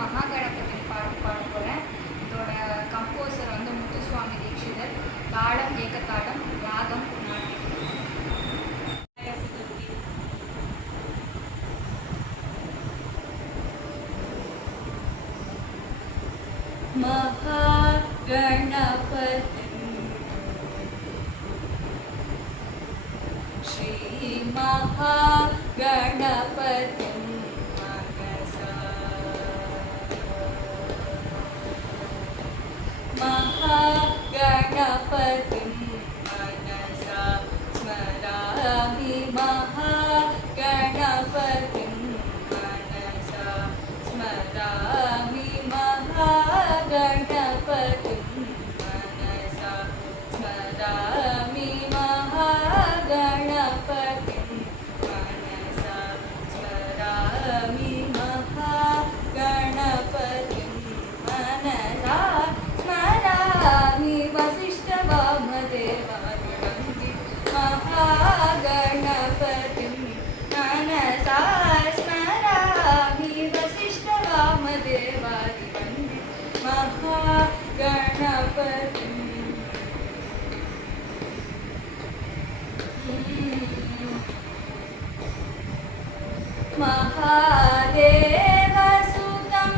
மகாகணபதி பாட்டு பாட போகிறேன். இதோட கம்போசர் முத்துசுவாமி தீட்சிதர். தாளம் ஏகதாளம், ராகம் நாட்டியம். महागणपति श्री महागणपति मनसा महागणपति मनसा स्मरामि महागणपति मनसा स्मरामि महागणपति मनसा स्मरामि महागणपति मनसा स्मरामि महागणपति मनसा स्मरामि वसिष्ठवामदेवादिवन्दितं महागणपतिं मनसा स्मरामि वसिष्ठवामदेवादिवन्दितं महागणपतिं महादेवसुतं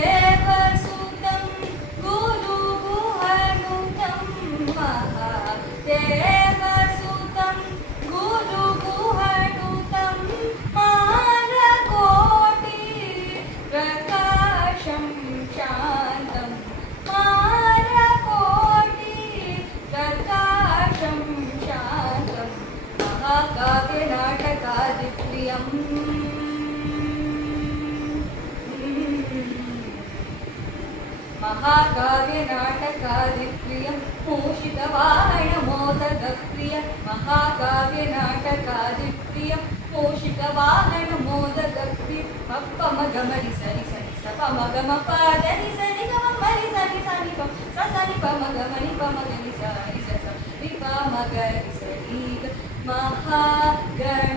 महादेवसुतं गुरुगुहनुतं महादेवसुतं गुरुगुहनुतं मालकोटि प्रकाशं शान्तं मालकोटि प्रकाशं शान्तं महाकाव्यनाटकादिप्रियम् महाकाव्यनाटकादिप्रियं मूषिकवाहनमोदकप्रियं महाकाव्यनाटकादिप्रियं मूषिकवाहनमोदकप्रियं पप्पमगमरि सरि सरि सपमगमपादनि सरि गमरि सरि सनि पम सनि पमगमनि पमगनि सरि स रि पमगरि सरि महागण